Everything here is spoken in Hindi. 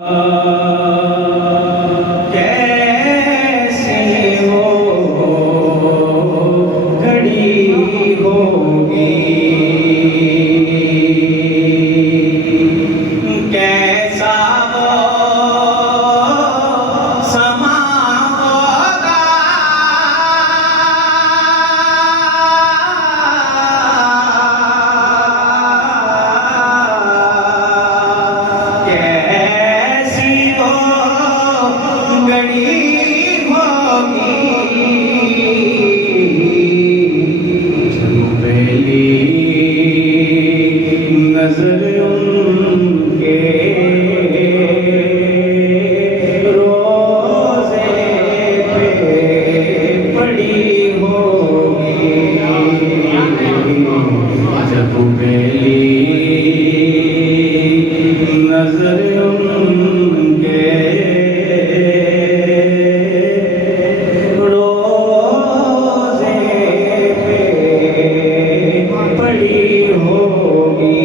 कैसी वो घड़ी होगी, कैसा वो समा होगा, कैसी वो घड़ी होगी जब पहली नजर उनके रोज़े पे पड़ी होगी, जब पहली नजर उनके रोज़े पे पड़ी होगी।